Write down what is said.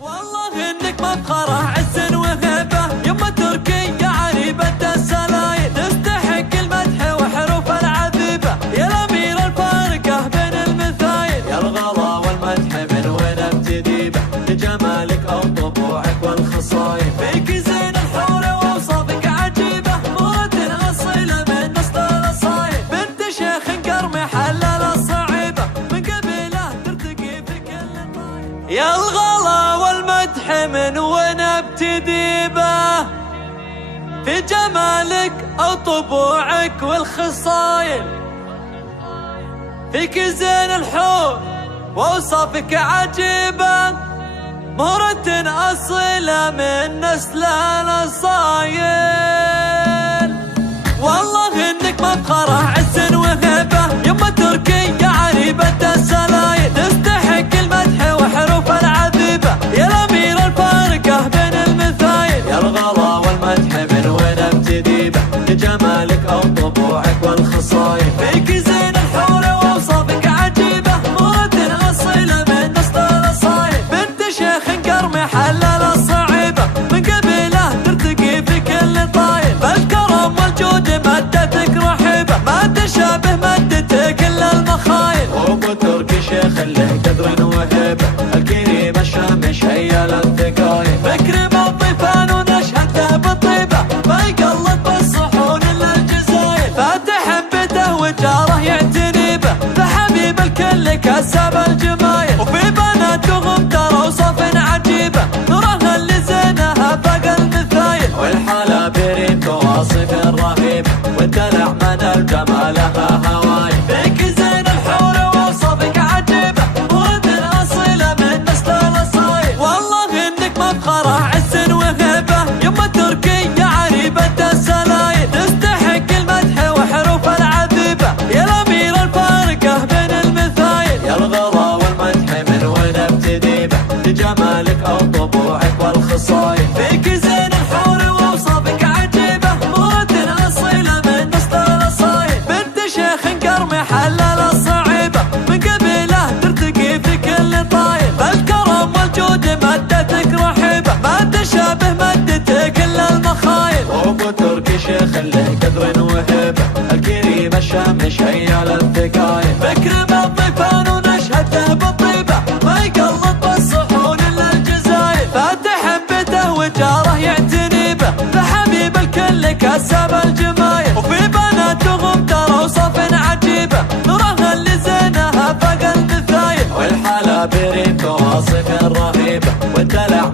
والله انك مفخره عز وهبه، يما تركية عريبة السلايل، تستحق المدح وحروف العذيبه، يا الامير الفارقه بين المثايل، يا الغلا والمدح من وين ابتدي به، لجمالك او طبوعك والخصايل، فيك زين الحور واوصافك عجيبه، مرة اصيله من نسل الاصايل، بنت شيخ قرمي حلل الصعيبه، من قبيله ترتقي في كل طايل، يا الغلا والمدح من وين ابتدي به، في جمالك او طبوعك والخصايل، فيك زين الحور واوصافك عجيبه، مهرة اصيله من نسل الاصايل، والله انك مفخره عز وهبه، يما تركية عريبة السلايل، تستحق المدح وحروف العذيبه، يا الامير الفارقه بين المثايل، يا الغلا والمدح من وين ابتدي به، لجمالك او طبوعك والخصايل، فيك زين الحور واوصافك عجيبه، مرة اصيله من نسل الاصايل، بنت شيخ قرمي حلل الصعيبه، من قبيله ترتقي في كل طايل، فالكرم والجود مدتك رحيبه، ما تشابه مدتك الا المخايل، وابو تركي شيخ له قدر وهيبه، الكريم الشامش هيا للثقايل، فكري بالضيفان ونشهد له بالطيبه، ما يقلد بالصحون الا الجزايل، فاتح بيته وجاره يعتني به، فحبيب الكل كسب الجمايل، وفي بناتهم ترى اوصاف عجيبه، نورها اللي زينها فاق المثايل، والحاله بريت واصف رهيبه، والدلع من الجمالها هوايل، فيك زين الحور واوصافك عجيبه، مرة اصيله من نسل الاصايل، والله انك مفخره عز وهبه، يما تركية عريبة السلايل، تستحق المدح وحروف العذيبه، يا الامير الفارقه بين المثايل، يا الغلا والمدح من وين ابتدي به، لجمالك او طبوعك والخصايل، فيك زين الحور واوصافك عجيبه، مرة اصيله من نسل الاصايل، بنت شيخ قرمي حلل الصعيبه، من قبيله ترتقي في كل طايل، فالكرم والجود مدتك رحيبه، ما تشابه مدتك الا المخايل، وابو تركي شيخ له قدر وهيبه، الكريم الشامش هيا للثقايل، فكر بالضيفان ونشهد له بالطيبه، ما يقلد بالصحون الا الجزايل، فاتح بيته وجاره يعتني به، فحبيب الكل كسب الجمايل، وفي بناتهم ترى اوصاف عجيبه، نورها اللي زينها فاق المثايل، والحاله بريت واصف رهيبه، والدلع